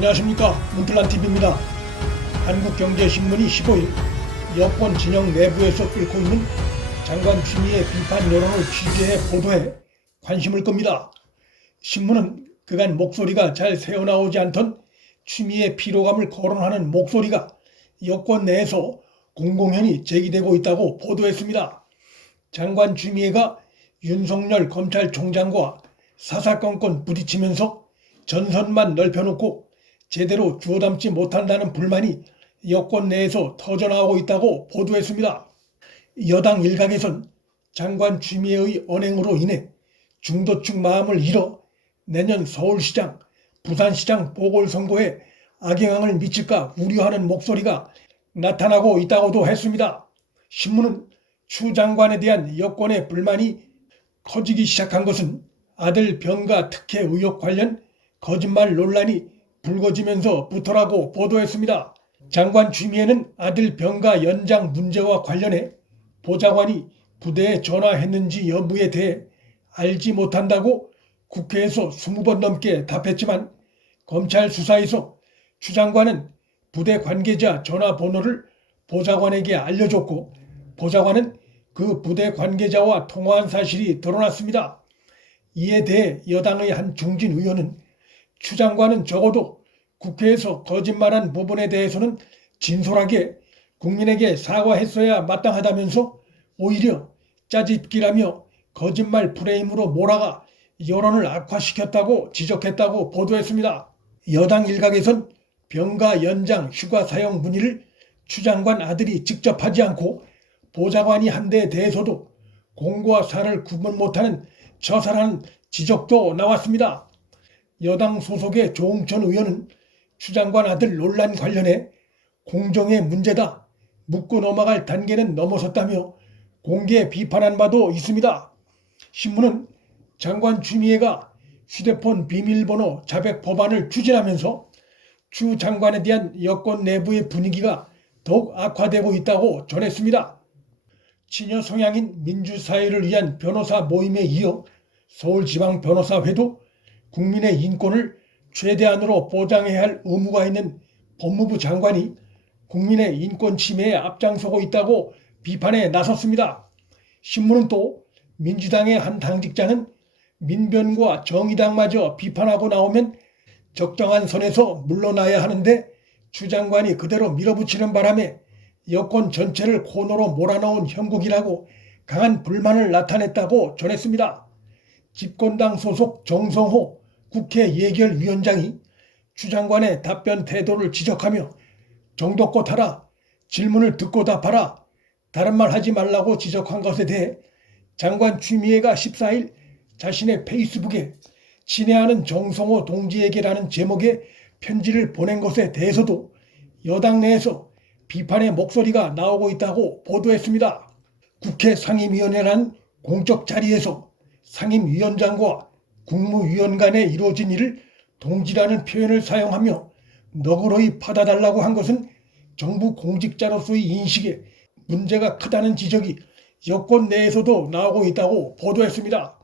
안녕하십니까 문틀란TV입니다. 한국경제신문이 15일 여권 진영 내부에서 끓고 있는 장관 추미애 비판 여론을 취재해 보도해 관심을 끕니다. 신문은 그간 목소리가 잘 새어나오지 않던 추미애 피로감을 거론하는 목소리가 여권 내에서 공공연히 제기되고 있다고 보도했습니다. 장관 추미애가 윤석열 검찰총장과 사사건건 부딪히면서 전선만 넓혀놓고 제대로 주워 담지 못한다는 불만이 여권 내에서 터져나오고 있다고 보도했습니다. 여당 일각에선 장관 추미애의 언행으로 인해 중도층 마음을 잃어 내년 서울시장, 부산시장 보궐선거에 악영향을 미칠까 우려하는 목소리가 나타나고 있다고도 했습니다. 신문은 추 장관에 대한 여권의 불만이 커지기 시작한 것은 아들 병가 특혜 의혹 관련 거짓말 논란이 불거지면서부터라고 보도했습니다. 장관 추미애는 아들 병가 연장 문제와 관련해 보좌관이 부대에 전화했는지 여부에 대해 알지 못한다고 국회에서 20번 넘게 답했지만 검찰 수사에서 추 장관은 부대 관계자 전화번호를 보좌관에게 알려줬고 보좌관은 그 부대 관계자와 통화한 사실이 드러났습니다. 이에 대해 여당의 한 중진 의원은 추 장관은 적어도 국회에서 거짓말한 부분에 대해서는 진솔하게 국민에게 사과했어야 마땅하다면서 오히려 짜집기라며 거짓말 프레임으로 몰아가 여론을 악화시켰다고 지적했다고 보도했습니다. 여당 일각에선 병가 연장 휴가 사용 문의를 추 장관 아들이 직접 하지 않고 보좌관이 한 데에 대해서도 공과 사를 구분 못하는 처사라는 지적도 나왔습니다. 여당 소속의 조홍천 의원은 추 장관 아들 논란 관련해 공정의 문제다. 묻고 넘어갈 단계는 넘어섰다며 공개 비판한 바도 있습니다. 신문은 장관 추미애가 휴대폰 비밀번호 자백 법안을 추진하면서 추 장관에 대한 여권 내부의 분위기가 더욱 악화되고 있다고 전했습니다. 친여 성향인 민주사회를 위한 변호사 모임에 이어 서울지방변호사회도 국민의 인권을 최대한으로 보장해야 할 의무가 있는 법무부 장관이 국민의 인권 침해에 앞장서고 있다고 비판에 나섰습니다. 신문은 또 민주당의 한 당직자는 민변과 정의당마저 비판하고 나오면 적정한 선에서 물러나야 하는데 추 장관이 그대로 밀어붙이는 바람에 여권 전체를 코너로 몰아넣은 형국이라고 강한 불만을 나타냈다고 전했습니다. 집권당 소속 정성호 국회 예결위원장이 추 장관의 답변 태도를 지적하며 정도껏 하라, 질문을 듣고 답하라, 다른 말 하지 말라고 지적한 것에 대해 장관 추미애가 14일 자신의 페이스북에 친애하는 정성호 동지에게라는 제목의 편지를 보낸 것에 대해서도 여당 내에서 비판의 목소리가 나오고 있다고 보도했습니다. 국회 상임위원회란 공적 자리에서 상임위원장과 국무위원 간에 이루어진 일을 동지라는 표현을 사용하며 너그러이 받아달라고 한 것은 정부 공직자로서의 인식에 문제가 크다는 지적이 여권 내에서도 나오고 있다고 보도했습니다.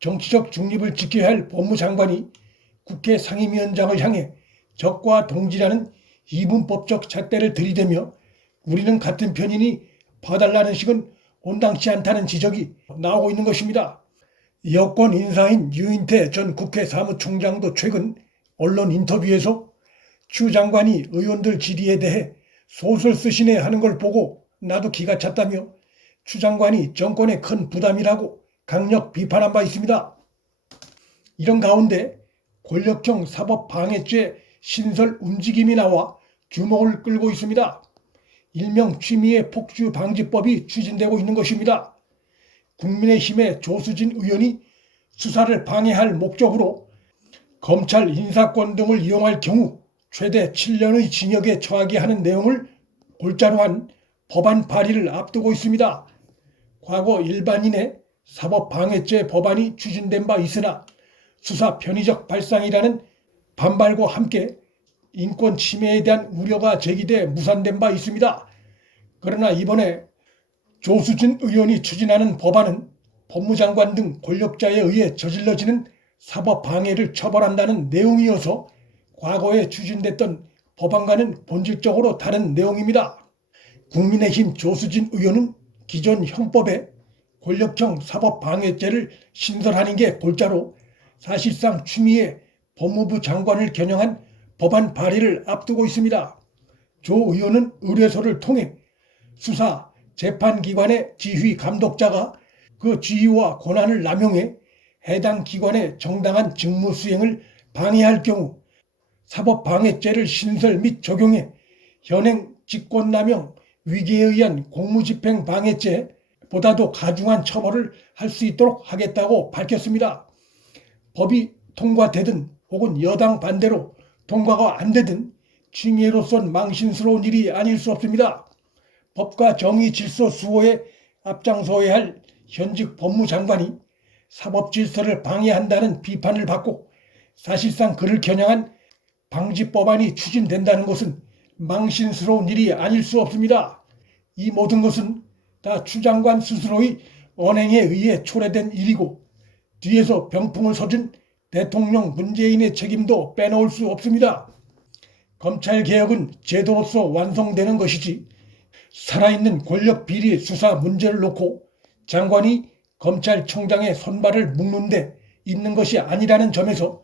정치적 중립을 지켜야 할 법무장관이 국회 상임위원장을 향해 적과 동지라는 이분법적 잣대를 들이대며 우리는 같은 편이니 봐달라는 식은 온당치 않다는 지적이 나오고 있는 것입니다. 여권 인사인 유인태 전 국회 사무총장도 최근 언론 인터뷰에서 추 장관이 의원들 질의에 대해 소설 쓰시네 하는 걸 보고 나도 기가 찼다며 추 장관이 정권에 큰 부담이라고 강력 비판한 바 있습니다. 이런 가운데 권력형 사법 방해죄 신설 움직임이 나와 주목을 끌고 있습니다. 일명 취미의 폭주 방지법이 추진되고 있는 것입니다. 국민의힘의 조수진 의원이 수사를 방해할 목적으로 검찰 인사권 등을 이용할 경우 최대 7년의 징역에 처하게 하는 내용을 골자로 한 법안 발의를 앞두고 있습니다. 과거 일반인의 사법방해죄 법안이 추진된 바 있으나 수사 편의적 발상이라는 반발과 함께 인권 침해에 대한 우려가 제기돼 무산된 바 있습니다. 그러나 이번에 조수진 의원이 추진하는 법안은 법무장관 등 권력자에 의해 저질러지는 사법 방해를 처벌한다는 내용이어서 과거에 추진됐던 법안과는 본질적으로 다른 내용입니다. 국민의힘 조수진 의원은 기존 형법에 권력형 사법 방해죄를 신설하는 게 골자로 사실상 추미애 법무부 장관을 겨냥한 법안 발의를 앞두고 있습니다. 조 의원은 의뢰서를 통해 수사, 재판기관의 지휘 감독자가 그 지위와 권한을 남용해 해당 기관의 정당한 직무 수행을 방해할 경우 사법방해죄를 신설 및 적용해 현행 직권남용 위기에 의한 공무집행 방해죄 보다도 가중한 처벌을 할 수 있도록 하겠다고 밝혔습니다. 법이 통과되든 혹은 여당 반대로 통과가 안 되든 취미로선 망신스러운 일이 아닐 수 없습니다. 법과 정의 질서 수호에 앞장서야 할 현직 법무장관이 사법 질서를 방해한다는 비판을 받고 사실상 그를 겨냥한 방지법안이 추진된다는 것은 망신스러운 일이 아닐 수 없습니다. 이 모든 것은 다 추 장관 스스로의 언행에 의해 초래된 일이고 뒤에서 병풍을 서준 대통령 문재인의 책임도 빼놓을 수 없습니다. 검찰 개혁은 제도로서 완성되는 것이지 살아있는 권력 비리 수사 문제를 놓고 장관이 검찰총장의 손발을 묶는 데 있는 것이 아니라는 점에서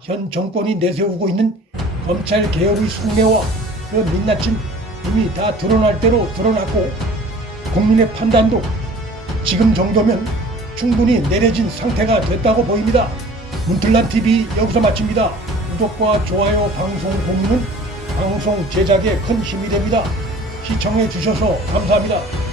현 정권이 내세우고 있는 검찰 개혁의 숙매와 그 민낯은 이미 다 드러날 대로 드러났고 국민의 판단도 지금 정도면 충분히 내려진 상태가 됐다고 보입니다. 문틀란 TV 여기서 마칩니다. 구독과 좋아요 방송 공유는 방송 제작에 큰 힘이 됩니다. 시청해 주셔서 감사합니다.